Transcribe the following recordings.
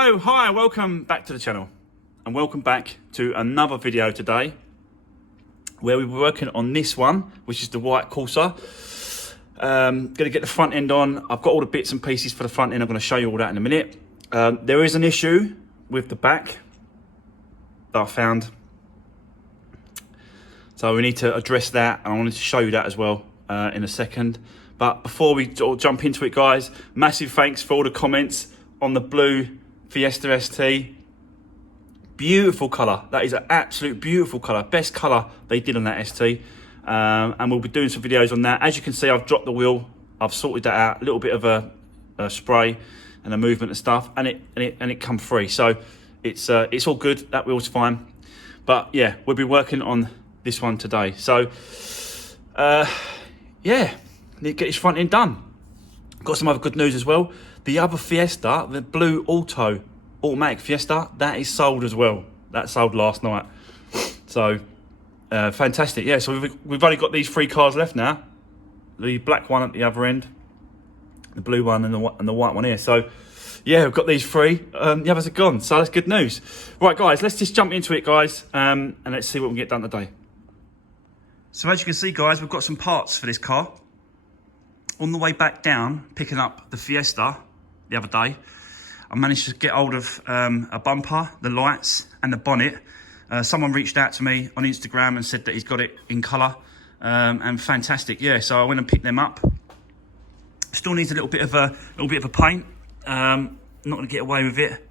Hello, hi, welcome back to the channel and welcome back to another video today where we'll be working on this one, which is the white Corsa. Gonna get the front end on. I've got all the bits and pieces for the front end. I'm gonna show you all that in a minute. There is an issue with the back that I found, so we need to address that, and I wanted to show you that as well in a second. But before we jump into it, guys, massive thanks for all the comments on the blue Fiesta ST. Beautiful colour. That is an absolute beautiful colour. Best colour they did on that ST. And we'll be doing some videos on that. As you can see, I've dropped the wheel. I've sorted that out. A little bit of a spray and a movement and stuff, and it come free. So it's all good. That wheel's fine. But yeah, we'll be working on this one today. So yeah, need to get this front end done. Got some other good news as well. The other Fiesta, the blue automatic Fiesta, that is sold as well. That sold last night. So fantastic. Yeah, so we've only got these 3 cars left now. The black one at the other end, the blue one, and the white one here. So yeah, we've got these 3. The others are gone, so that's good news. Right, guys, let's just jump into it, guys, and let's see what we can get done today. So as you can see, guys, we've got some parts for this car. On the way back down, picking up the Fiesta the other day, I managed to get hold of a bumper, the lights, and the bonnet. Someone reached out to me on Instagram and said that he's got it in colour, and fantastic. Yeah, so I went and picked them up. Still needs a little bit of a paint. Not going to get away with it.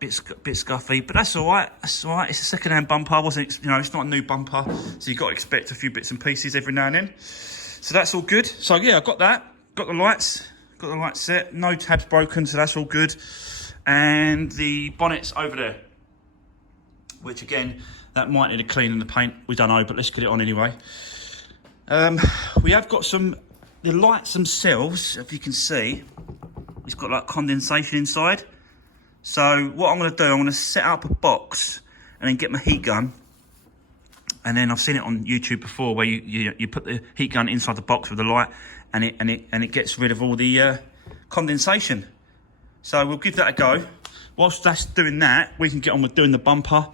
Bit scuffy, but that's all right. That's all right. It's a second-hand bumper, wasn't it? You know, it's not a new bumper, so you've got to expect a few bits and pieces every now and then. So that's all good. So yeah, I've got that. Got the lights. Got the lights set. No tabs broken, so that's all good. And the bonnet's over there, which again, that might need a clean in the paint. We don't know, but let's get it on anyway. We have got the lights themselves, if you can see, it's got like condensation inside. So what I'm going to do, I'm going to set up a box and then get my heat gun. And then I've seen it on YouTube before, where you put the heat gun inside the box with the light, and it gets rid of all the condensation. So we'll give that a go. Whilst that's doing that, we can get on with doing the bumper,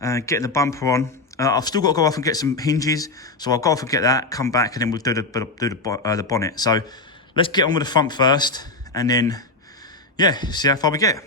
getting the bumper on. I've still got to go off and get some hinges, so I'll go off and get that, come back, and then we'll do the bonnet. So let's get on with the front first, and then yeah, see how far we get.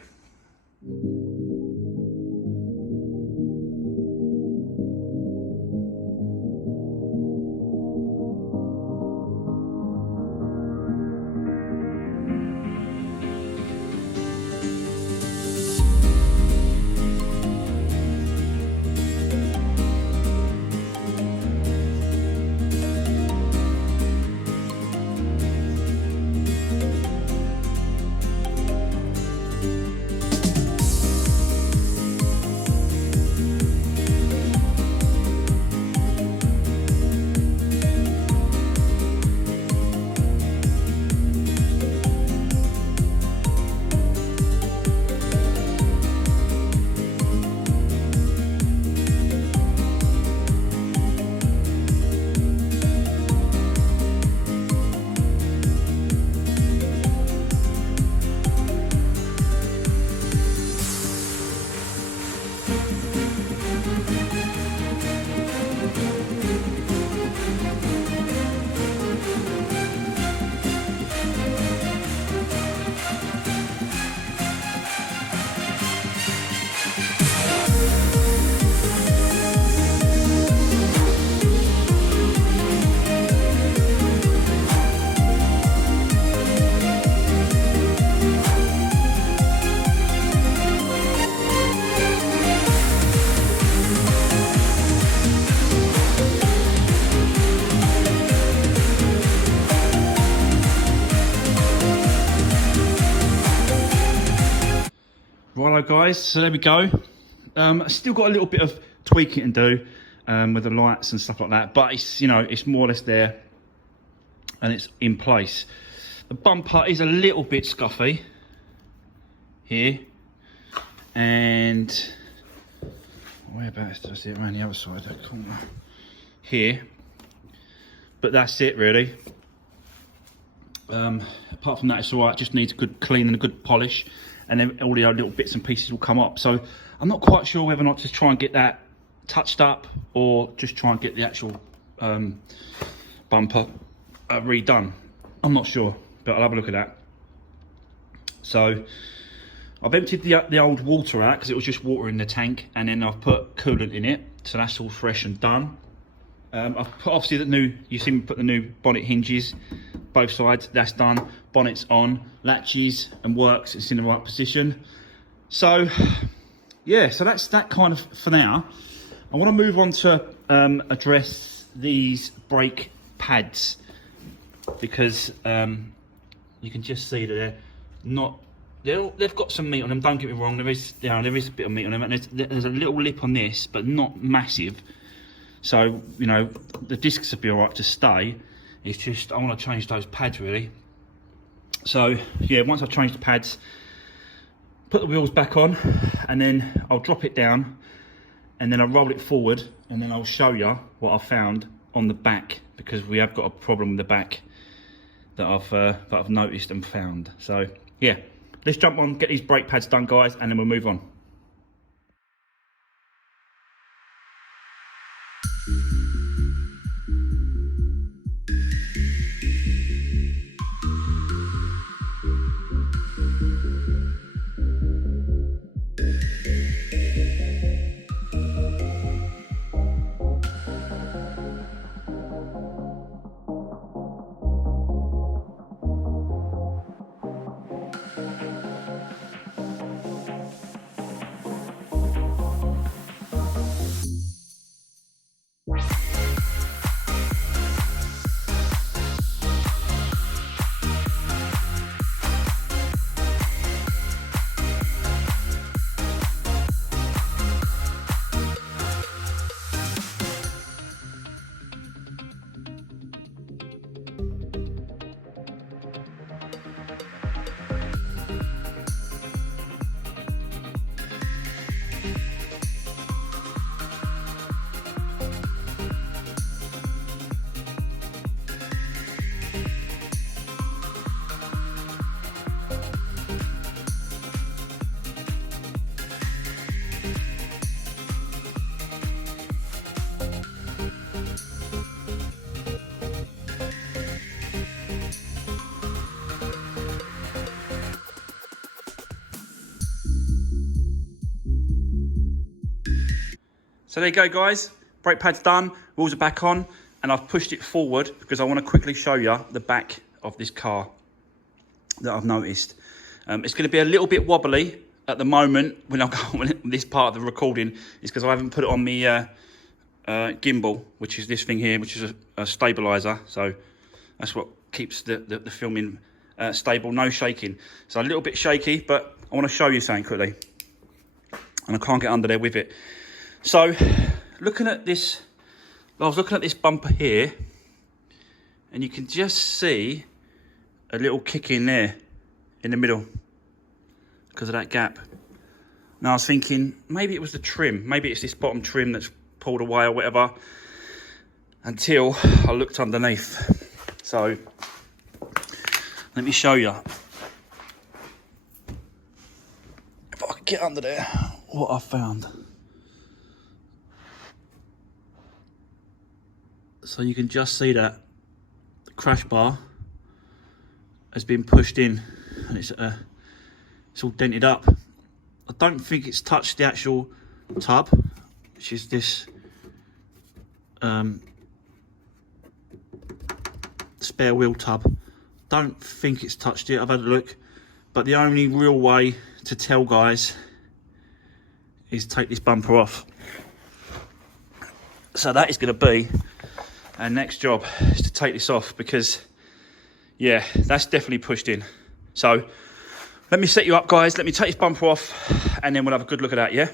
Righto, guys, so there we go. Still got a little bit of tweaking to do with the lights and stuff like that, but it's, you know, it's more or less there and it's in place. The bumper is a little bit scuffy here, and whereabouts do I see it? Around the other side of the corner here, but that's it really. Apart from that, it's all right. Just needs a good clean and a good polish, and then all the other little bits and pieces will come up. So I'm not quite sure whether or not to try and get that touched up or just try and get the actual bumper redone. I'm not sure, but I'll have a look at that. So I've emptied the old water out because it was just water in the tank, and then I've put coolant in it, so that's all fresh and done. I've put obviously the new, you see me put the new bonnet hinges, both sides, that's done. Bonnet's on, latches and works, it's in the right position. So yeah, so that's that kind of for now. I want to move on to address these brake pads, because you can just see that they're not, they've got some meat on them, don't get me wrong, there is a bit of meat on them, and there's a little lip on this, but not massive. So, you know, the discs will be alright to stay. It's just, I want to change those pads really. So, yeah, once I've changed the pads, put the wheels back on, and then I'll drop it down, and then I'll roll it forward, and then I'll show you what I found on the back, because we have got a problem with the back that I've noticed and found. So, yeah, let's jump on, get these brake pads done, guys, and then we'll move on. So there you go, guys, brake pad's done, wheels are back on, and I've pushed it forward because I want to quickly show you the back of this car that I've noticed. It's going to be a little bit wobbly at the moment when I'm going this part of the recording, is because I haven't put it on the gimbal, which is this thing here, which is a stabilizer. So that's what keeps the filming stable, no shaking. So a little bit shaky, but I want to show you something quickly, and I can't get under there with it. So, looking at this, I was looking at this bumper here, and you can just see a little kick in there, in the middle, because of that gap. Now I was thinking, maybe it was the trim, maybe it's this bottom trim that's pulled away or whatever, until I looked underneath. So, let me show you. If I can get under there, what I found. So you can just see that the crash bar has been pushed in, and it's all dented up. I don't think it's touched the actual tub, which is this spare wheel tub. Don't think it's touched it. I've had a look, but the only real way to tell, guys, is take this bumper off. So that is going to be our next job, is to take this off, because yeah, that's definitely pushed in. So let me set you up, guys. Let me take this bumper off, and then we'll have a good look at that, yeah?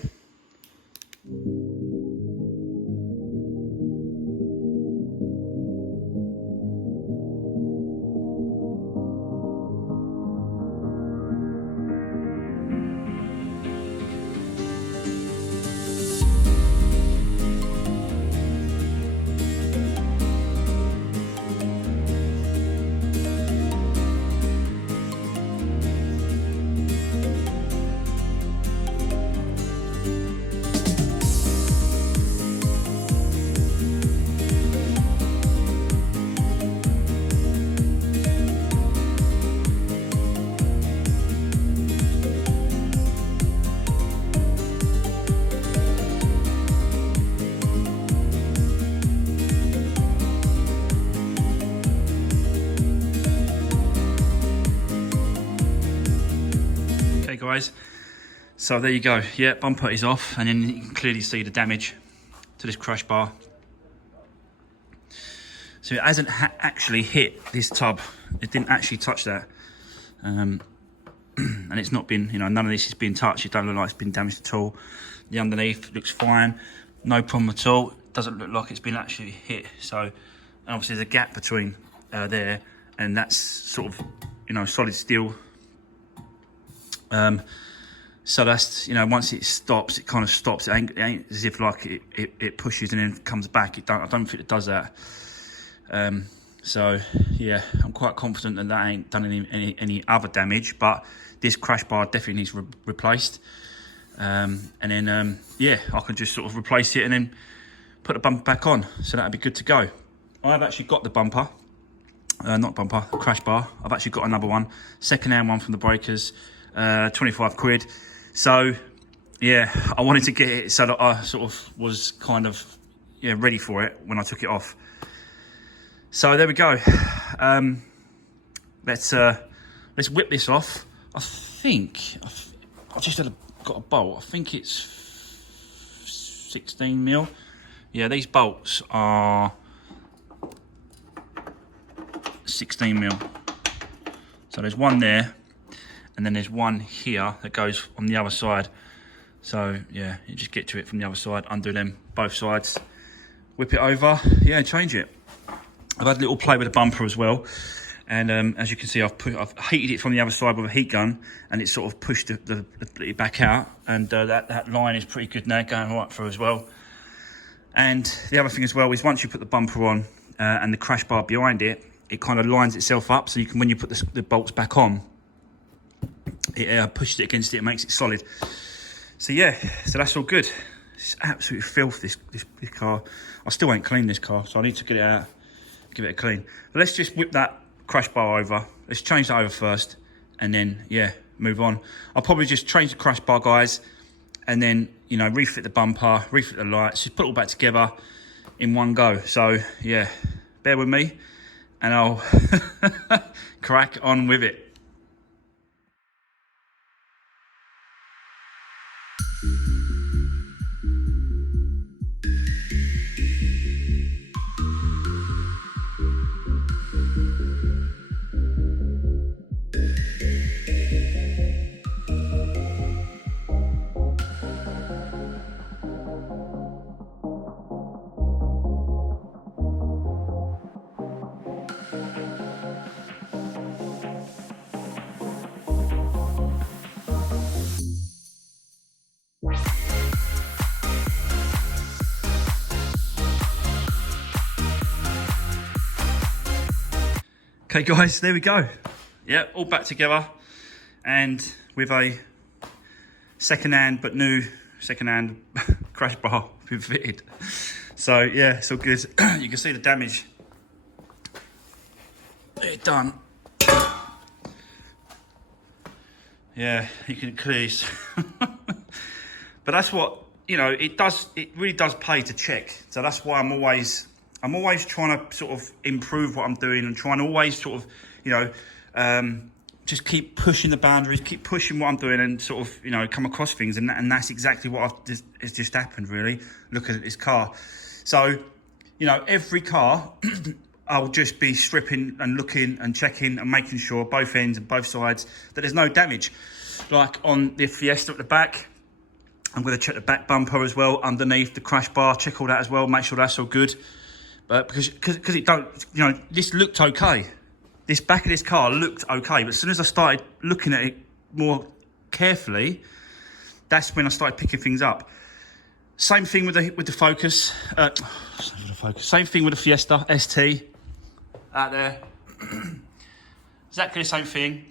guys. So there you go. Yeah, bumper is off, and then you can clearly see the damage to this crash bar. So it hasn't actually hit this tub. It didn't actually touch that. And it's not been, you know, none of this has been touched. It don't look like it's been damaged at all. The underneath looks fine. No problem at all. Doesn't look like it's been actually hit. So obviously there's a gap between there, and that's sort of, you know, solid steel. So that's, you know, once it stops, it kind of stops. It ain't as if like it pushes and then comes back. I don't think it does that. So yeah, I'm quite confident that that ain't done any other damage, but this crash bar definitely needs replaced. And then yeah, I can just sort of replace it and then put the bumper back on. So that'd be good to go. I've actually got the bumper, not bumper, the crash bar. I've actually got another one, second-hand one from the breakers, 25 quid. So yeah, I wanted to get it so that I sort of was kind of, yeah, ready for it when I took it off. So there we go. Let's whip this off. I think I just got a bolt. I think it's 16 mil. Yeah, these bolts are 16 mil. So there's one there, and then there's one here that goes on the other side. So yeah, you just get to it from the other side, undo them both sides, whip it over, yeah, change it. I've had a little play with the bumper as well, and as you can see, I've heated it from the other side with a heat gun, and it sort of pushed it back out, and that line is pretty good now, going right through as well. And the other thing as well is once you put the bumper on and the crash bar behind it, it kind of lines itself up, so you can, when you put the bolts back on, it pushes it against it and makes it solid. So yeah, so that's all good. It's absolute filth, this car. I still ain't cleaned this car, so I need to get it out, give it a clean. But let's just whip that crash bar over. Let's change that over first, and then yeah, move on. I'll probably just change the crash bar, guys, and then, you know, refit the bumper, refit the lights, just put it all back together in one go. So yeah, bear with me, and I'll crack on with it. Okay guys, there we go. Yeah, all back together, and with a second-hand but new second-hand crash bar been fitted. So yeah, it's all good. You can see the damage. It's done. Yeah, you can clearly see. But that's what, you know, it really does pay to check. So that's why I'm always trying to sort of improve what I'm doing, and trying to always sort of, you know, just keep pushing the boundaries, keep pushing what I'm doing, and sort of, you know, come across things. And that's exactly what has just happened, really, looking at this car. So, you know, every car, I'll just be stripping and looking and checking and making sure both ends and both sides that there's no damage. Like on the Fiesta at the back, I'm going to check the back bumper as well, underneath the crash bar, check all that as well, make sure that's all good. But because it don't, you know, this looked okay. This back of this car looked okay, but as soon as I started looking at it more carefully, that's when I started picking things up. Same thing with the Focus. Same thing with the Fiesta ST out there. Exactly the same thing.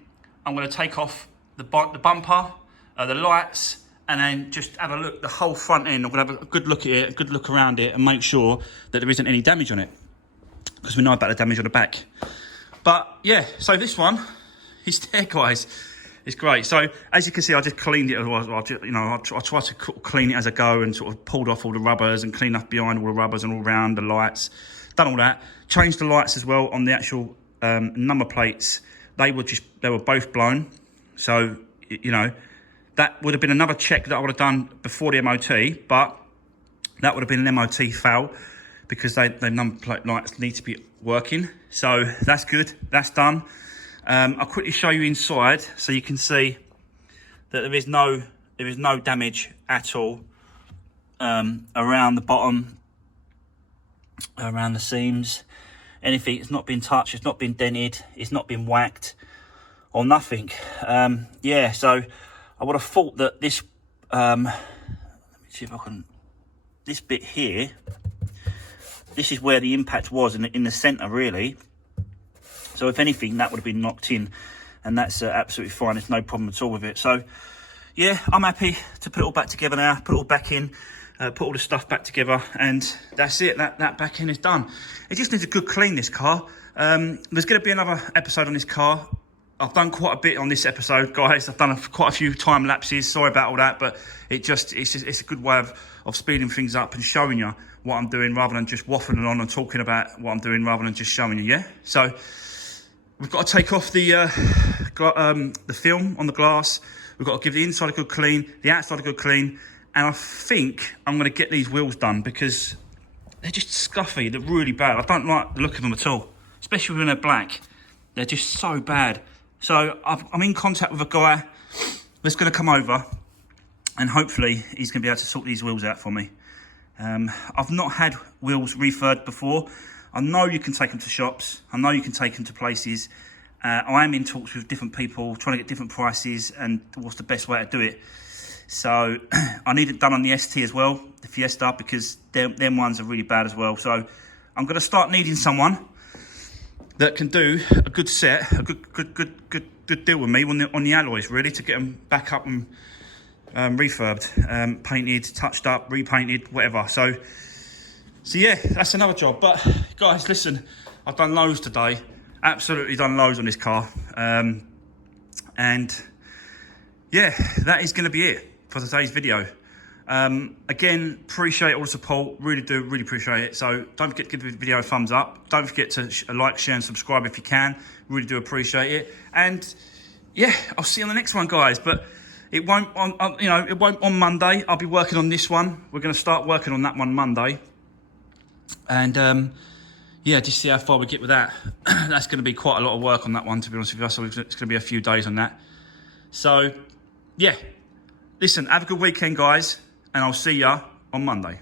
I'm going to take off the bumper, the lights, and then just have a look, the whole front end. I'm going to have a good look at it, a good look around it, and make sure that there isn't any damage on it, because we know about the damage on the back. But yeah, so this one is there, guys. It's great. So as you can see, I just cleaned it. I tried to clean it as I go, and sort of pulled off all the rubbers and cleaned up behind all the rubbers and all around the lights. Done all that. Changed the lights as well on the actual number plates. They were both blown. So, you know, that would have been another check that I would have done before the MOT, but that would have been an MOT fail because the number plate lights need to be working. So that's good, that's done. I'll quickly show you inside so you can see that there is no damage at all around the bottom, around the seams. Anything, it's not been touched, it's not been dented, it's not been whacked or nothing. Yeah, so I would have thought that this, let me see if I can, this bit here, this is where the impact was in the centre really. So if anything, that would have been knocked in, and that's absolutely fine. There's no problem at all with it. So yeah, I'm happy to put it all back together now, put it all back in, put all the stuff back together, and that's it. That back end is done. It just needs a good clean, this car. There's going to be another episode on this car. I've done quite a bit on this episode, guys. I've done quite a few time lapses. Sorry about all that, but it's a good way of speeding things up and showing you what I'm doing, rather than just waffling on and talking about what I'm doing, rather than just showing you. Yeah. So we've got to take off the film on the glass. We've got to give the inside a good clean, the outside a good clean, and I think I'm going to get these wheels done because they're just scuffy. They're really bad. I don't like the look of them at all, especially when they're black. They're just so bad. So I'm in contact with a guy that's going to come over, and hopefully he's going to be able to sort these wheels out for me. I've not had wheels refurbed before. I know you can take them to shops. I know you can take them to places. I am in talks with different people, trying to get different prices and what's the best way to do it. So I need it done on the ST as well, the Fiesta, because them ones are really bad as well. So I'm going to start needing someone that can do a good set, a good deal with me on the alloys, really, to get them back up and refurbed, painted, touched up, repainted, whatever. So yeah, that's another job. But guys, listen, I've done loads today. Absolutely done loads on this car. And yeah, that is going to be it for today's video. Again, appreciate all the support. Really appreciate it. So don't forget to give the video a thumbs up. Don't forget to like, share and subscribe if you can. Really do appreciate it. And yeah, I'll see you on the next one, guys. But it won't on Monday. I'll be working on this one. We're going to start working on that one Monday. And yeah, just see how far we get with that. That's going to be quite a lot of work on that one, to be honest with you. So it's going to be a few days on that. So yeah, listen, have a good weekend, guys, and I'll see ya on Monday.